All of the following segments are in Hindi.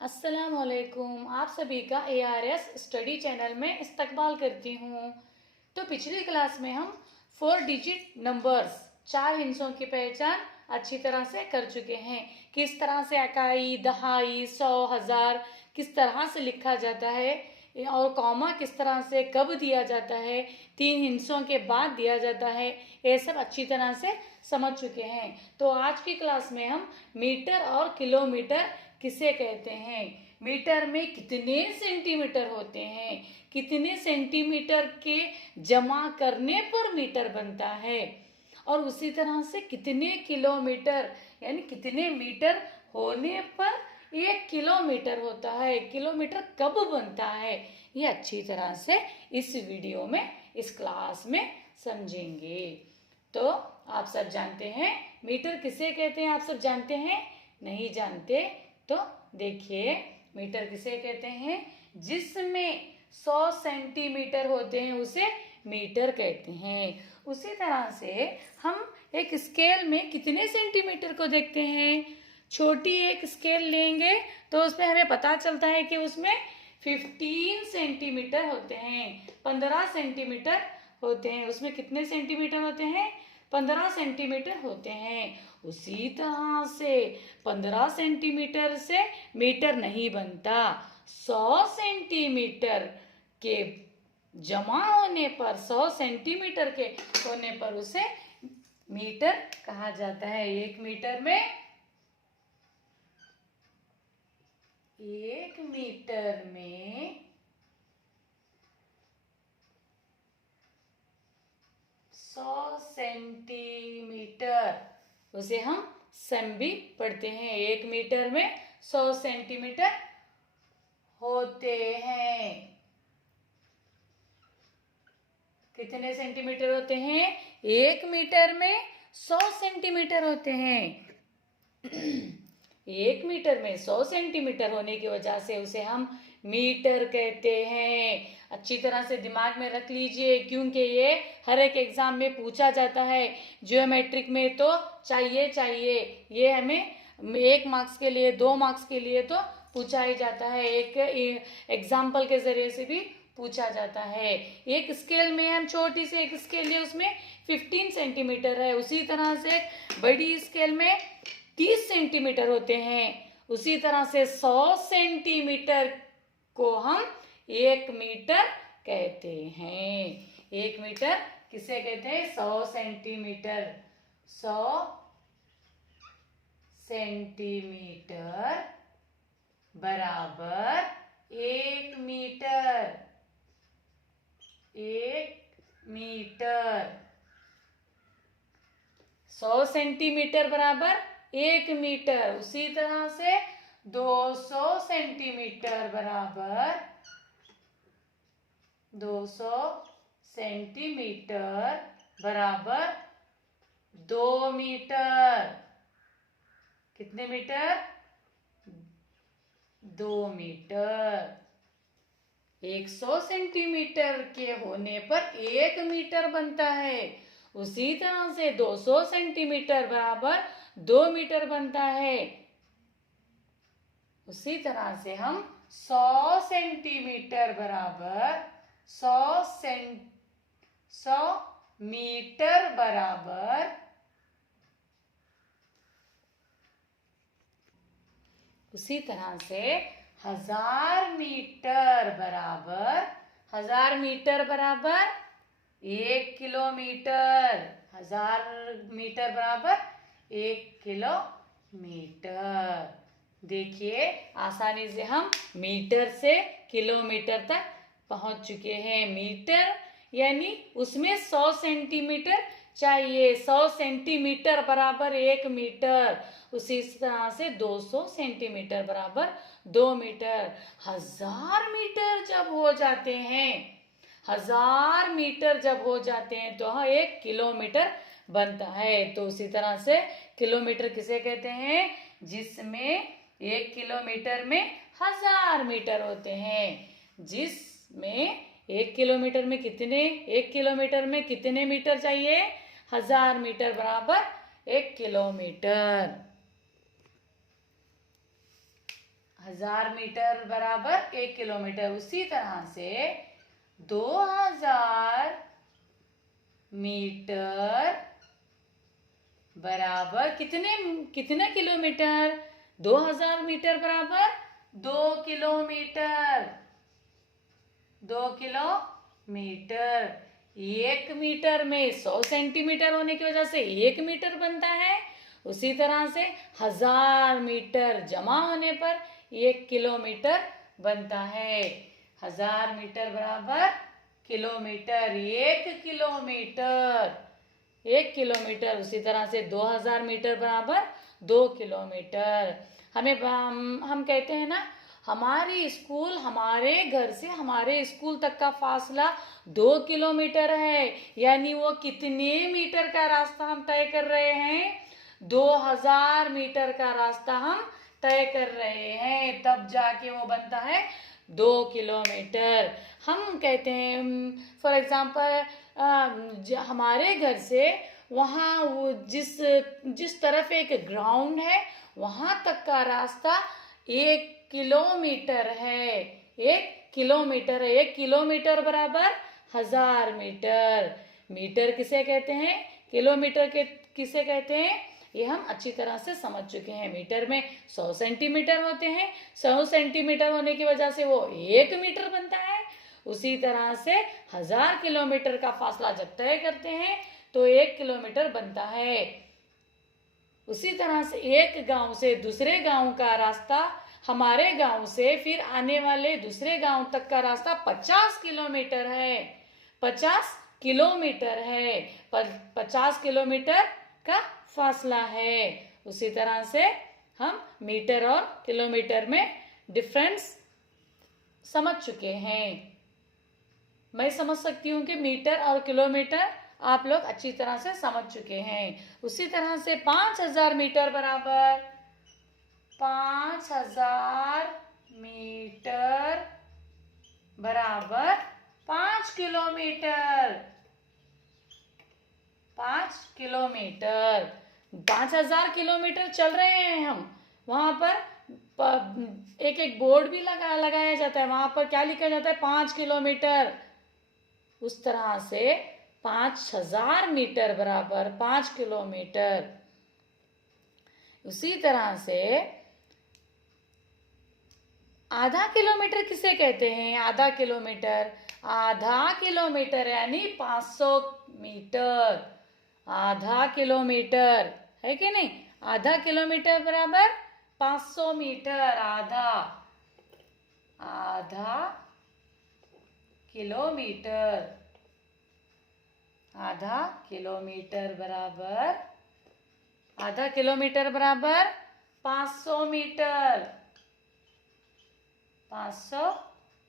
अस्सलामुअलैकुम। आप सभी का ARS स्टडी चैनल में इस्तकबाल करती हूँ। तो पिछली क्लास में हम 4 डिजिट नंबर्स 4 हिस्सों की पहचान अच्छी तरह से कर चुके हैं। किस तरह से इकाई, दहाई, 100, हजार किस तरह से लिखा जाता है और कॉमा किस तरह से कब दिया जाता है, 3 हिस्सों के बाद दिया जाता है, ये सब अच्छी तरह से समझ चुके हैं। तो आज की क्लास में हम मीटर और किलोमीटर किसे कहते हैं, मीटर में कितने सेंटीमीटर होते हैं, कितने सेंटीमीटर के जमा करने पर मीटर बनता है, और उसी तरह से कितने किलोमीटर यानी कितने मीटर होने पर 1 किलोमीटर होता है, किलोमीटर कब बनता है, ये अच्छी तरह से इस वीडियो में, इस क्लास में समझेंगे। तो आप सब जानते हैं मीटर किसे कहते हैं? आप सब जानते हैं? नहीं जानते तो देखिए, मीटर किसे कहते हैं? जिसमें 100 सेंटीमीटर होते हैं उसे मीटर कहते हैं। उसी तरह से हम एक स्केल में कितने सेंटीमीटर को देखते हैं। छोटी एक स्केल लेंगे तो उसमें हमें पता चलता है कि उसमें 15 सेंटीमीटर होते हैं, 15 सेंटीमीटर होते हैं। उसमें कितने सेंटीमीटर होते हैं? 15 सेंटीमीटर होते हैं। उसी तरह से 15 सेंटीमीटर से मीटर नहीं बनता। 100 सेंटीमीटर के जमा होने पर, 100 सेंटीमीटर के होने पर उसे मीटर कहा जाता है। 1 मीटर में 100 सेंटीमीटर, उसे हम सेम भी पढ़ते हैं। 1 मीटर में 100 सेंटीमीटर होते हैं। कितने सेंटीमीटर होते हैं? 1 मीटर में 100 सेंटीमीटर होते हैं। 1 मीटर में 100 सेंटीमीटर होने की वजह से उसे हम मीटर कहते हैं। अच्छी तरह से दिमाग में रख लीजिए, क्योंकि ये हर एक एग्जाम में पूछा जाता है। ज्योमेट्रिक में तो चाहिए ये हमें 1 मार्क्स के लिए, 2 मार्क्स के लिए तो पूछा ही जाता है। एक एग्जाम्पल के जरिए से भी पूछा जाता है। एक स्केल में हम छोटी सी एक स्केल है, उसमें 15 सेंटीमीटर है। उसी तरह से बड़ी स्केल में 30 सेंटीमीटर होते हैं। उसी तरह से 100 सेंटीमीटर को हम 1 मीटर कहते हैं। 1 मीटर किसे कहते हैं? 100 सेंटीमीटर। 100 सेंटीमीटर बराबर 1 मीटर। 1 मीटर। 100 सेंटीमीटर बराबर 1 मीटर। उसी तरह से 200 सेंटीमीटर बराबर 200 सेंटीमीटर बराबर 2 मीटर। कितने मीटर? 2 मीटर। 100 सेंटीमीटर के होने पर 1 मीटर बनता है। उसी तरह से 200 सेंटीमीटर बराबर 2 मीटर बनता है। उसी तरह से हम 100 सेंटीमीटर बराबर 100 मीटर बराबर उसी तरह से 1000 मीटर बराबर 1 किलोमीटर। 1000 मीटर बराबर 1 किलोमीटर। देखिए, आसानी से हम मीटर से किलोमीटर तक पहुंच चुके हैं। मीटर यानी उसमें 100 सेंटीमीटर चाहिए। 100 सेंटीमीटर बराबर 1 मीटर। उसी तरह से 200 सेंटीमीटर बराबर 2 मीटर। 1000 मीटर जब हो जाते हैं, 1000 मीटर जब हो जाते हैं तो 1 किलोमीटर बनता है। तो उसी तरह से किलोमीटर किसे कहते हैं? जिसमें 1 किलोमीटर में 1000 मीटर होते हैं। जिसमें 1 किलोमीटर में कितने 1 किलोमीटर में कितने मीटर चाहिए? 1000 मीटर बराबर 1 किलोमीटर। 1000 मीटर बराबर 1 किलोमीटर। उसी तरह से 2000 मीटर बराबर कितने कितने किलोमीटर? 2000 मीटर बराबर 2 किलोमीटर। 2 किलोमीटर। 1 मीटर में 100 सेंटीमीटर होने की वजह से 1 मीटर बनता है। उसी तरह से 1000 मीटर जमा होने पर 1 किलोमीटर बनता है। 1000 मीटर बराबर किलोमीटर, 1 किलोमीटर, 1 किलोमीटर। उसी तरह से 2000 मीटर बराबर 2 किलोमीटर। हम कहते हैं ना, हमारी स्कूल, हमारे घर से हमारे स्कूल तक का फासला 2 किलोमीटर है। यानी वो कितने मीटर का रास्ता हम तय कर रहे हैं? 2000 मीटर का रास्ता हम तय कर रहे हैं, तब जाके वो बनता है 2 किलोमीटर। हम कहते हैं फॉर एग्जाम्पल, हमारे घर से वहाँ वो जिस तरफ एक ग्राउंड है वहाँ तक का रास्ता 1 किलोमीटर है। 1 किलोमीटर है। 1 किलोमीटर बराबर 1000 मीटर। मीटर किसे कहते हैं, किलोमीटर के किसे कहते हैं, ये हम अच्छी तरह से समझ चुके हैं। मीटर में 100 सेंटीमीटर होते हैं। 100 सेंटीमीटर होने की वजह से वो 1 मीटर बनता है। उसी तरह से 1000 किलोमीटर का फासला जब तय करते हैं तो 1 किलोमीटर बनता है। उसी तरह से एक गांव से दूसरे गांव का रास्ता, हमारे गांव से फिर आने वाले दूसरे गांव तक का रास्ता 50 किलोमीटर है। 50 किलोमीटर है। 50 किलोमीटर का फासला है। उसी तरह से हम मीटर और किलोमीटर में डिफरेंस समझ चुके हैं। मैं समझ सकती हूँ कि मीटर और किलोमीटर आप लोग अच्छी तरह से समझ चुके हैं। उसी तरह से 5000 मीटर बराबर 5000 मीटर बराबर 5 किलोमीटर। 5 किलोमीटर। 5000 किलोमीटर चल रहे हैं हम। वहां पर एक एक बोर्ड भी लगाया जाता है। वहां पर क्या लिखा जाता है? 5 किलोमीटर। उस तरह से 5000 मीटर बराबर 5 किलोमीटर। उसी तरह से आधा किलोमीटर किसे कहते हैं? आधा किलोमीटर। आधा किलोमीटर यानी 500 मीटर। आधा किलोमीटर है कि नहीं? आधा किलोमीटर बराबर 500 मीटर। आधा किलोमीटर। आधा किलोमीटर बराबर 500 मीटर। 500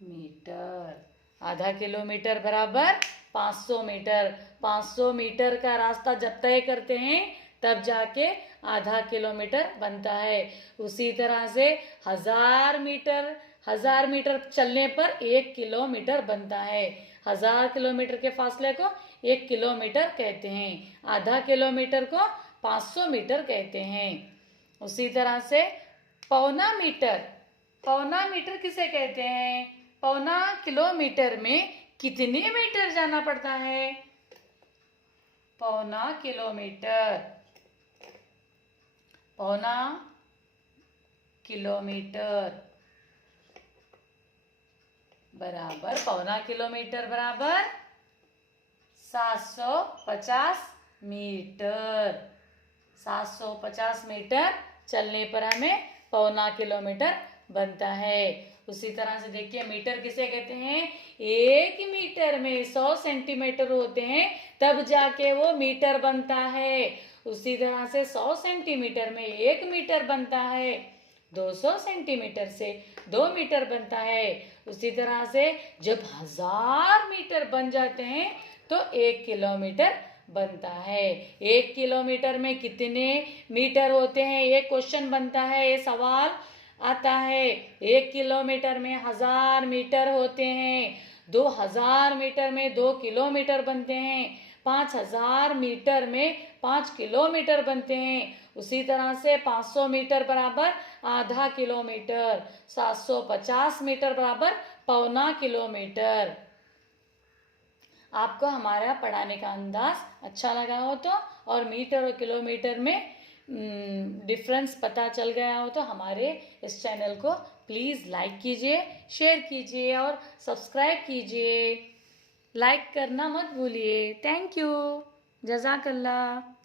मीटर। आधा किलोमीटर बराबर 500 मीटर। 500 मीटर का रास्ता जब तय करते हैं तब जाके आधा किलोमीटर बनता है। उसी तरह से 1000 मीटर चलने पर 1 किलोमीटर बनता है। 1000 किलोमीटर के फासले को 1 किलोमीटर कहते हैं। आधा किलोमीटर को 500 मीटर कहते हैं। उसी तरह से पौना मीटर किसे कहते हैं? पौना किलोमीटर में कितने मीटर जाना पड़ता है? पौना किलोमीटर बराबर पौना किलोमीटर बराबर 750 मीटर। 750 मीटर चलने पर हमें पौना किलोमीटर बनता है। उसी तरह से देखिए, मीटर किसे कहते हैं? 1 मीटर में 100 सेंटीमीटर होते हैं तब जाके वो मीटर बनता है। उसी तरह से 100 सेंटीमीटर में 1 मीटर बनता है। 200 सेंटीमीटर से 2 मीटर बनता है। उसी तरह से जब 1000 मीटर बन जाते हैं तो 1 किलोमीटर बनता है। 1 किलोमीटर में कितने मीटर होते हैं? ये क्वेश्चन बनता है, ये सवाल आता है। 1 किलोमीटर में 1000 मीटर होते हैं। 2000 मीटर में 2 किलोमीटर बनते हैं। 5000 मीटर में 5 किलोमीटर बनते हैं। उसी तरह से 500 मीटर बराबर आधा किलोमीटर, 750 मीटर बराबर पौना किलोमीटर। आपको हमारा पढ़ाने का अंदाज अच्छा लगा हो तो और मीटर और किलोमीटर में डिफरेंस पता चल गया हो तो हमारे इस चैनल को प्लीज़ लाइक कीजिए, शेयर कीजिए और सब्सक्राइब कीजिए। लाइक करना मत भूलिए। Thank you. जज़ाकल्लाह।